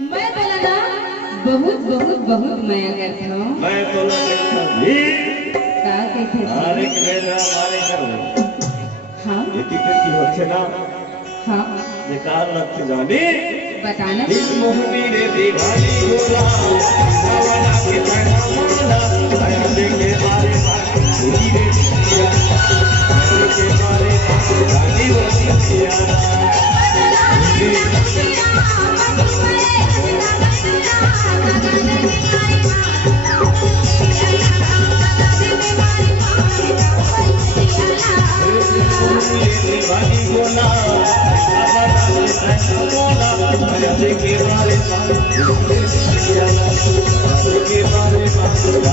मैं बोला ना बहुत बहुत बहुत माया करता हूँ। मैं तो लगता भी का कहते मारे थे? के बेटा मारे करो हाँ इति कति होते ना हाँ बेकार लगते जाने बताना। दिल मोहनी रे दीवानी बोला नवाला के कहना माला आया देखे मारे मारे खुदी रे दिया देखे मारे रानी वाली दिया दीवानी बोला के बारे के बारे